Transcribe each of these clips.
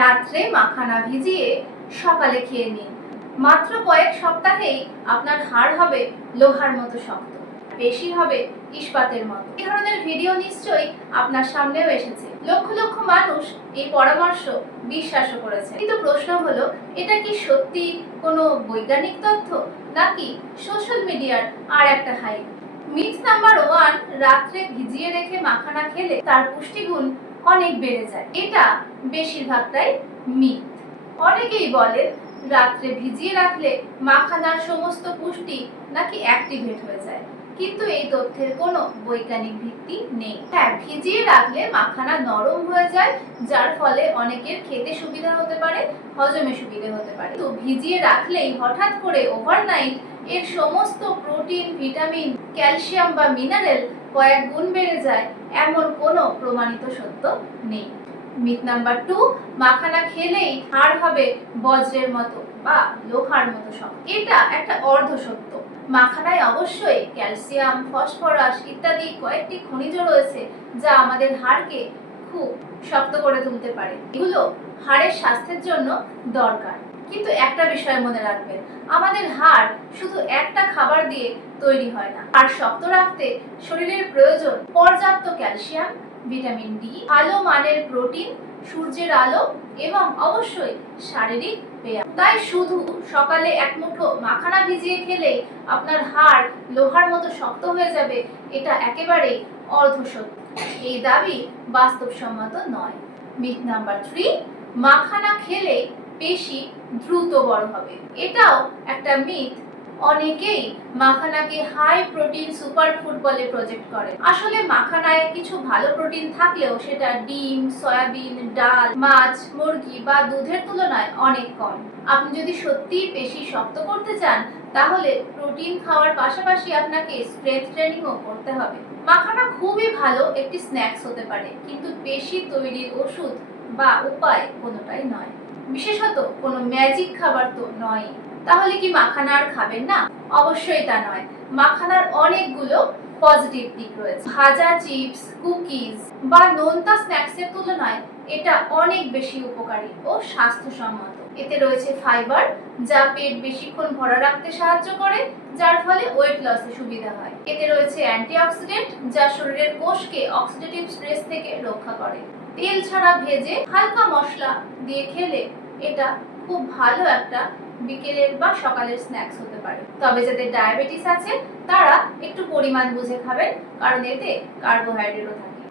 রাত্রে মাখানা ভিজিয়ে সকালে খেয়ে নিন। মাত্র কয়েক সপ্তাহেই আপনার হাড় হবে লোহার মতো শক্ত, পেশি হবে ইস্পাতের মতো। এই ধরনের ভিডিও নিশ্চয়ই আপনার সামনেও এসেছে। লক্ষ লক্ষ মানুষ এই পরামর্শ বিশ্বাসও করেছে। কিন্তু প্রশ্ন হলো, এটা কি সত্যি কোনো বৈজ্ঞানিক তথ্য নাকি সোশ্যাল মিডিয়ার আর একটা হাইপ? মিথ নাম্বার 1, রাত্রে ভিজিয়ে রেখে মাখানা খেলে তার পুষ্টিগুণ অনেক বেড়ে যায়। এটা বেশিরভাগটাই মিথ। অনেকেই বলেন রাত্রে ভিজিয়ে রাখলে মাখানার সমস্ত পুষ্টি নাকি অ্যাক্টিভেট হয়ে যায়, কিন্তু এই তথ্যের কোনো বৈজ্ঞানিক ভিত্তি নেই। হ্যাঁ, ভিজিয়ে রাখলে মাখানা নরম হয়ে যায়, যার ফলে অনেকের খেতে সুবিধা হতে পারে, হজমে সুবিধা হতে পারে। তো ভিজিয়ে রাখলেই হঠাৎ করে ওভারনাইট এর সমস্ত প্রোটিন, ভিটামিন, ক্যালসিয়াম বা মিনারেল কয়েক গুণ বেড়ে যায়, এমন কোনো প্রমাণিত সত্য নেই। মিথ নাম্বার 2, মাখানা খেলেই হাড় হবে বজ্রের মতো বা লোহার মতো শক্ত। এটা একটা অর্ধ সত্য। মাখানায় অবশ্যই ক্যালসিয়াম, ফসফরাস ইত্যাদি কয়েকটি খনিজ রয়েছে যা আমাদের হাড়কে খুব শক্ত করে তুলতে পারে। এগুলো হাড়ের স্বাস্থ্যের জন্য দরকার। কিন্তু একটা বিষয় মনে রাখবেন, আমাদের হাড় শুধু একটা খাবার দিয়ে তৈরি হয় না। আর শক্ত রাখতে শরীরের প্রয়োজন পর্যাপ্ত ক্যালসিয়াম, ভিটামিন ডি, ভালো মানের প্রোটিন, সূর্যের আলো এবং অবশ্যই শারীরিক ব্যায়াম। তাই শুধু সকালে এক মুঠো মাখানা ভিজিয়ে খেলেই আপনার হাড় লোহার মতো শক্ত হয়ে যাবে, এটা একেবারেই অর্ধ সত্য। এই দাবি বাস্তবসম্মত নয়। মিথ নাম্বার 3, মাখানা খেলে পেশি দ্রুত বড় হবে। এটাও একটা মিথ। অনেকেই মাখানাকে হাই প্রোটিন সুপারফুড বলে প্রজেক্ট করে। আসলে মাখানায় কিছু ভালো প্রোটিন থাকলেও সেটা ডিম, সয়াবিন, ডাল, মাছ, মুরগি বা দুধের তুলনায় অনেক কম। আপনি যদি সত্যিই পেশি শক্ত করতে চান, তাহলে প্রোটিন খাওয়ার পাশাপাশি আপনাকে স্ট্রেংথ ট্রেনিংও করতে হবে। মাখানা খুবই ভালো একটি স্ন্যাক্স হতে পারে, কিন্তু পেশি তৈরির ওষুধ বা উপায় কোনোটাই নয়। বিশেষত কোনো ম্যাজিক খাবার তো নয়। তাহলে কি মাখানা আর খাবেন না? অবশ্যই তা নয়। মাখানার অনেকগুলো পজিটিভ দিক রয়েছে। ভাজা চিপস, কুকিজ বা নোনতা স্ন্যাক্সের তুলনায় এটা অনেক বেশি উপকারী ও স্বাস্থ্যসম্মত। এতে রয়েছে ফাইবার, যা পেট বেশিক্ষণ ভরা রাখতে সাহায্য করে, যার ফলে ওয়েট লসে সুবিধা হয়। এতে রয়েছে অ্যান্টিঅক্সিডেন্ট, যা শরীরের কোষকে অক্সিডেটিভ স্ট্রেস থেকে রক্ষা করে। তেল ছাড়া ভেজে হালকা মশলা দিয়ে খেলে এটা খুব ভালো একটা বিকেলের বা সকালের স্ন্যাক্স হতে পারে। তবে যাদের ডায়াবেটিস আছে তারা একটু পরিমাণ বুঝে খাবেন, কারণ এতে কার্বোহাইড্রেটও থাকে।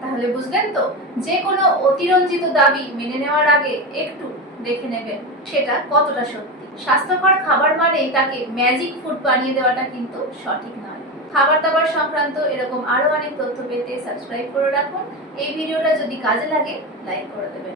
তাহলে বুঝলেন তো, যে কোনো অতিরঞ্জিত দাবি মেনে নেওয়ার আগে একটু দেখে নেবেন সেটা কতটা সত্যি। স্বাস্থ্যকর খাবার মানেই তাকে ম্যাজিক ফুড বানিয়ে দেওয়াটা কিন্তু সঠিক নয়। খাবার দাবার সংক্রান্ত এরকম আরো অনেক তথ্য পেতে সাবস্ক্রাইব করে রাখুন। এই ভিডিওটা যদি কাজে লাগে লাইক করে দেবেন।